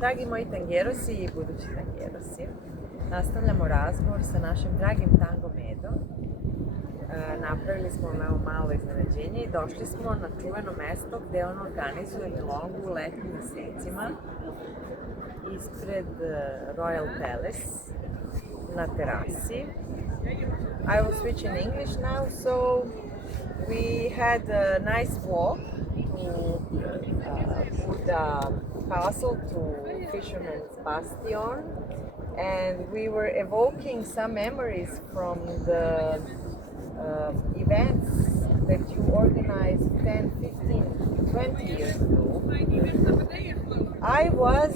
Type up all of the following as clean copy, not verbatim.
Dragi moji tangerosi i budući tangerosi, nastavljamo razgovor sa našim dragim Tango medom. Napravili smo malo iznenađenje i došli smo na čuveno mesto gde on organizuje milongu u letnjim mesecima ispred Royal Palace na terasi. I will switch in English now, so we had a nice walk to Buddha Castle to Fisherman's Bastion, and we were evoking some memories from the events that you organized 10, 15, 20 years ago. I was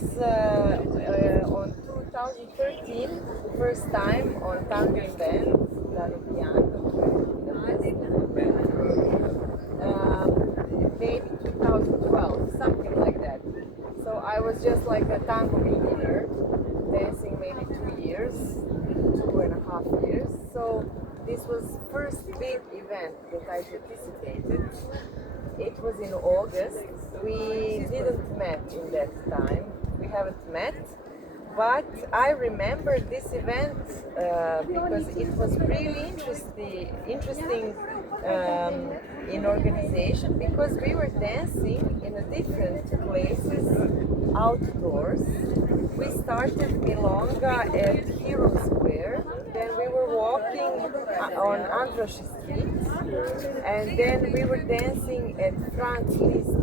on 2013, first time on Tango event, maybe 2012, something like that. So I was just like a tango beginner, dancing maybe 2 years, 2.5 years. So this was first big event that I participated. It was in August. We didn't met in that time. We haven't met. But I remember this event because it was really interesting in organization, because we were dancing in a different places outdoors. We started Milonga at Hero Square, then we were walking on Androši Street, and then we were dancing at Franz Liszt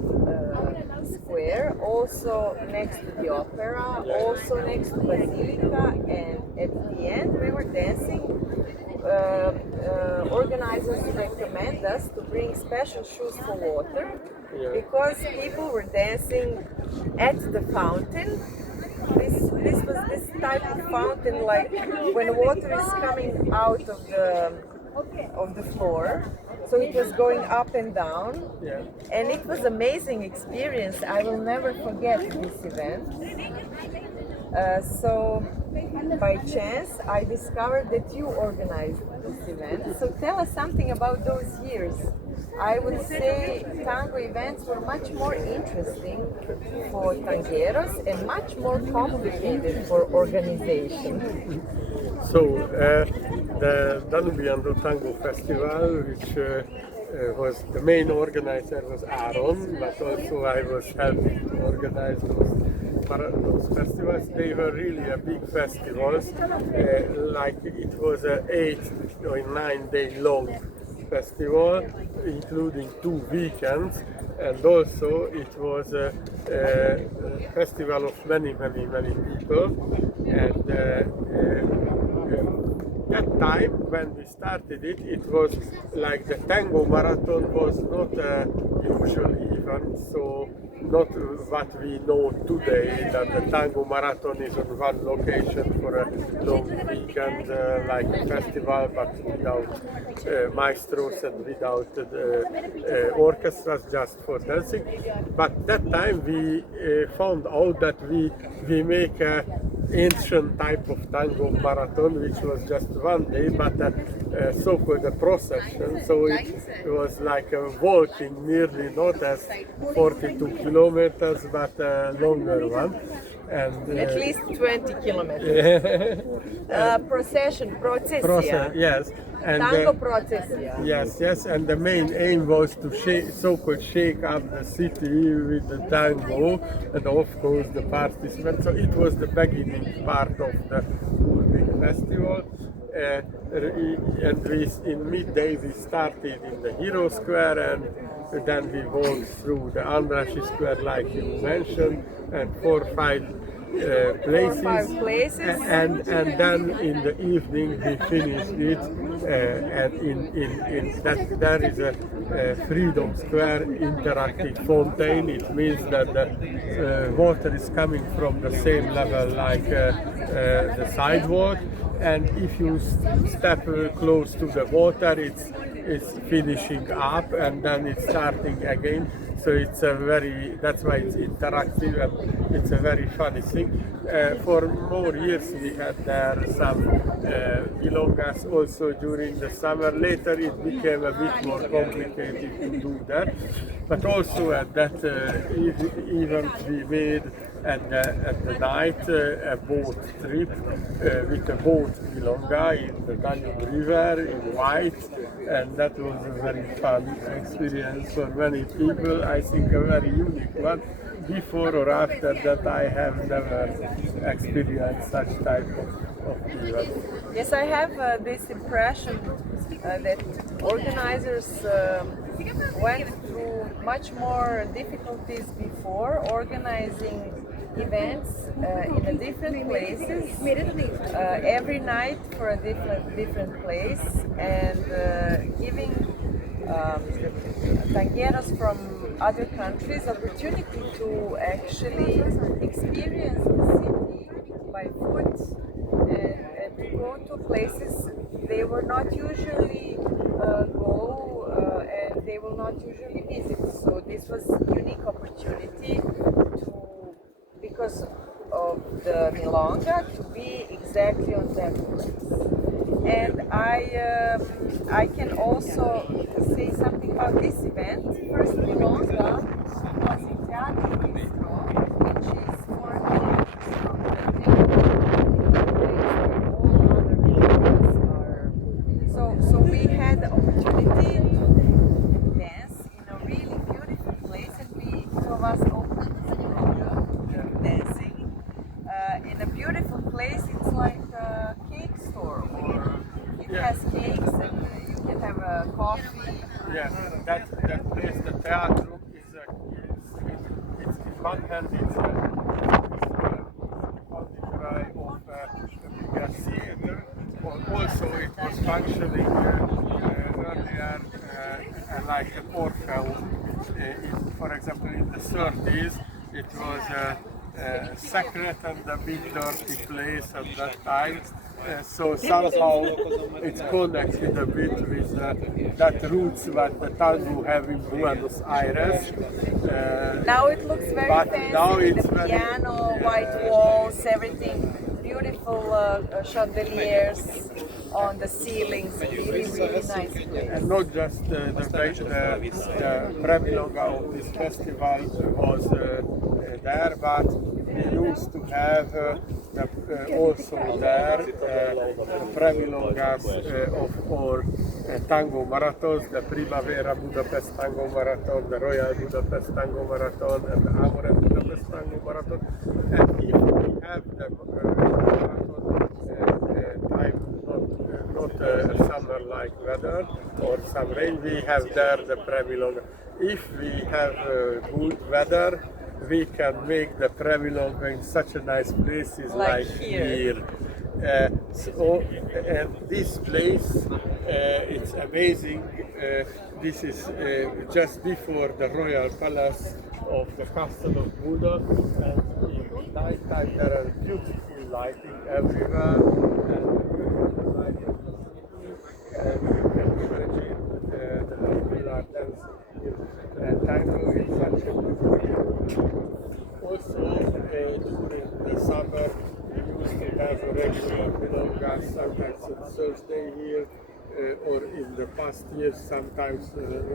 Square, also next to the opera, also next to Basilica, and at the end we were dancing. Organizers recommend us to bring special shoes for water, because people were dancing at the fountain. This was this type of fountain, like when water is coming out of the floor. So it was going up and down, and it was amazing experience. I will never forget this event. So by chance I discovered that you organized this event. So tell us something about those years. I would say tango events were much more interesting for tangueros and much more complicated for organization. So the Danubian Tango Festival, which was the main organizer was Aaron, but also I was helping to organize those festivals. They were really a big festivals, like it was an 8 or 9 day long festival, including 2 weekends, and also it was a festival of many people. And that time when we started it, it was like the Tango Marathon was not a usual event, so not what we know today, that the Tango Marathon is on one location for a long weekend, like a festival, but without maestros and without orchestras, just for dancing. But that time we found out that we make a ancient type of tango marathon, which was just 1 day, but so-called a procession. So it was like a walking, nearly not as 42 kilometers, but a longer one. And at least 20 kilometers. Processia. Yes. And Tango processia. Yes, and the main aim was to so-called shake up the city with the tango, and of course the participants. So it was the beginning part of the whole big festival. And in midday we started in the Hero Square, and then we walked through the Androši Square, like you mentioned, and 4 or 5 places. And then in the evening we finished it, and in that there is a Freedom Square interactive fountain. It means that the water is coming from the same level like the sidewalk, and if you step close to the water, it's finishing up and then it's starting again. So it's that's why it's interactive, and it's a very funny thing. For more years we had there some milongas also during the summer. Later it became a bit more complicated to do that. But also at that event we made at the night a boat trip with a boat milonga in the Danube River in white, and that was a very fun experience for many people. I think a very unique one. Before or after that, I have never experienced such type of event. Yes, I have this impression that organizers went through much more difficulties before organizing events in a different places every night for a different place, and giving tangueros from other countries opportunity to actually experience the city by foot and to go to places they were not usually go and they will not usually visit. So this was a unique opportunity to, because of the milonga, to be exactly on that place. And I can also say something about this event. First milonga was in Teatro, which is 4 kilometers from the temple, where all other milongas are. So we had the opportunity to dance in a really beautiful place, and two of us opened the milonga dancing in a beautiful place. It's like a cake store, or it has cakes and you can have a coffee. Yeah, that place, the Teatro, it's in one hand it's auditorium of a bigger theater, or also it was functioning earlier like an orpheum. For example, in the 30s, it was sacred and a big dirty place at that time. So somehow it's connected a bit with that roots that the tango have in Buenos Aires. Now it looks very fancy, now with it's the very, piano, white walls, everything, beautiful chandeliers on the ceilings, really nice place. And not just the pre-milonga of this festival was there, but we used to have also there pre-milongas of our tango marathons, the Primavera Budapest Tango Marathon, the Royal Budapest Tango Marathon, and the Amore Budapest Tango Marathon. And if we have the marathon time, not summer-like weather or some rain, we have there the pre-milonga. If we have good weather, we can make the pre-milonga in such a nice places like here. And this place, it's amazing. This is just before the royal palace of the castle of Buda, and in night time there are beautiful lighting everywhere. And you can imagine the people are dancing in tango in such a beautiful. Also, during the summer, we used to have a regular milonga, sometimes on Thursday here, or in the past years, sometimes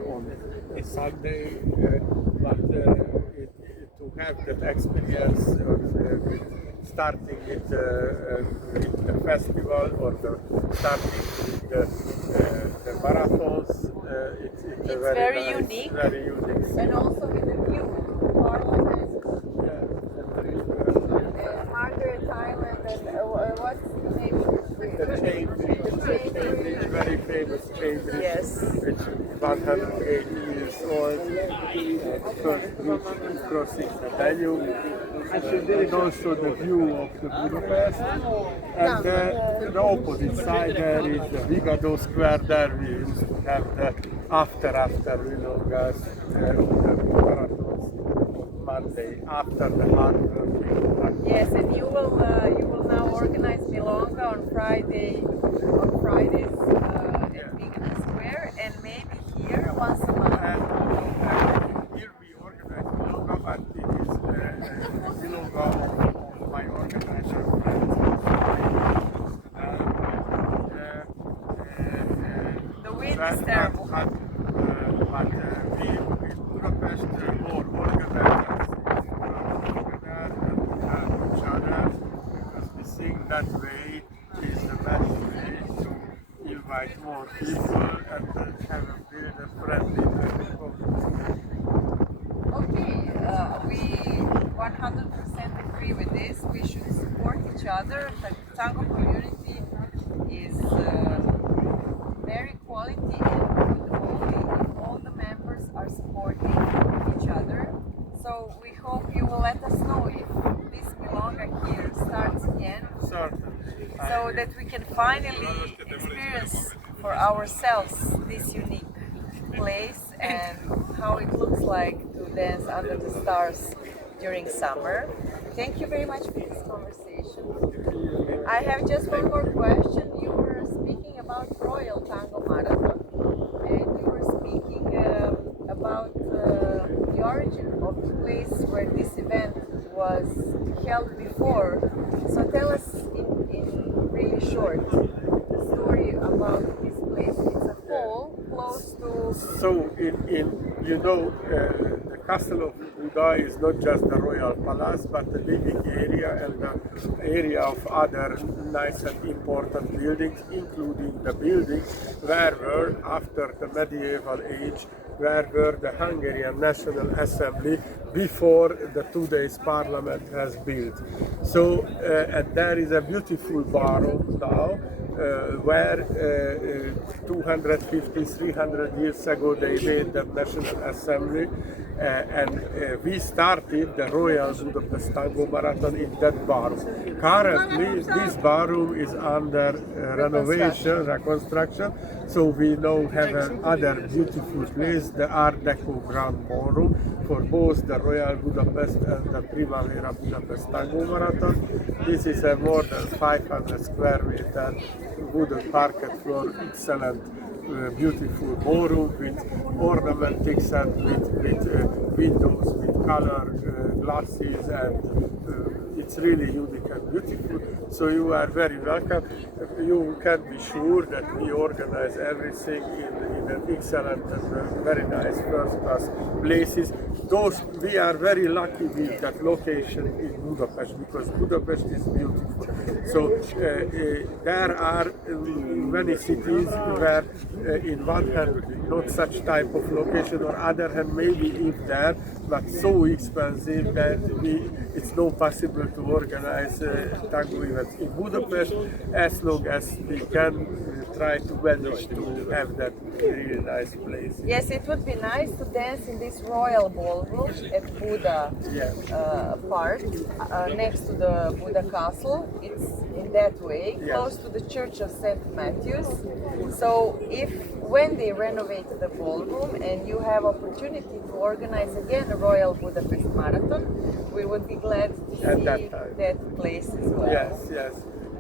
on Sunday. But to have that experience of starting with the festival or starting with the marathons, it's very nice, unique. Very unique. And also with the view, Parliament, Margaret Island, and what's the name of the street? The Chain Bridge, very famous Chain Bridge, Yes. which is 180 years old, first bridge crossing the Danube, and also the view of the Budapest. And the opposite side there is the Vigado Square. There we used to have the after milongas, the marathons on Monday after the hard working. Yes, and you will now organize milonga on Fridays at Vigado Square, and maybe here once a month. Here we organize milonga, but it is of my organizer friends. The wind is terrible. But we in Budapest more organizers and each other because we think that way is the best way to invite more people and have a build a friendly community. Okay, we 100% agree with this. We should support each other. The Tango community is very quality and good only if all the members are supporting each other. So we hope you will let us know if this Milonga here starts again, so that we can finally experience for ourselves this unique place and how it looks like to dance under the stars during summer. Thank you very much for this conversation. I have just one more question. You were speaking about Royal Tango Marathon and you were speaking about the origin of the place where this event was held before. So tell us in really short the story about this place. It's a hall close to... So the castle of Buda is not just the royal palace, but the living area and the area of other nice and important buildings, including the building where were, after the medieval age, where were the Hungarian National Assembly before the today's parliament has built. So, and there is a beautiful ballroom now, where 250, 300 years ago they made the National Assembly and we started the Royal Budapest Tango Marathon in that ballroom. Currently this ballroom is under reconstruction, so we now have another beautiful place, the Art Deco Grand Ballroom for both the Royal Budapest and the Primavera Budapest Tango Marathon. This is a more than 500 square meter wooden parquet floor, excellent, beautiful ballroom with ornamentics and with windows with color glasses, and it's really unique and beautiful. So you are very welcome. You can be sure that we organize everything in an excellent and very nice first-class places. We are very lucky with that location in Budapest because Budapest is beautiful. So there are many cities where in one hand not such type of location, or other hand maybe if there, but so expensive that it's not possible to organize tango events in Budapest as long as we can try to manage to have that really nice place. Yes, it would be nice to dance in this royal ballroom at Buda Park, next to the Buda Castle. It's in that way, close to the Church of St. Matthew's. So when they renovate the ballroom and you have opportunity to organize again a Royal Budapest Marathon, we would be glad to see that place as well. Yes.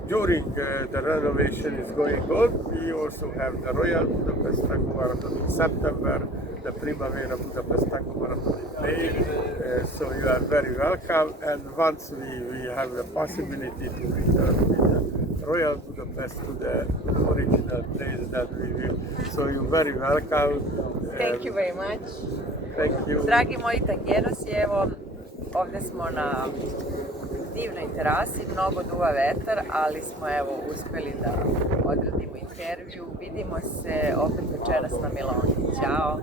During the renovation is going on, we also have the Royal Budapest Tango Marathon in September, the Primavera Budapest Tango Marathon in May, so you are very welcome, and once we have the possibility to return with the Royal Budapest to the original place that we will, so you're very welcome. Thank you very much. Thank you. Dragi moji tangerosi, evo ovdje smo na divnoj terasi, mnogo duva vetar, ali smo evo uspjeli da odradimo intervju. Vidimo se opet večeras na Milongi. Ćao!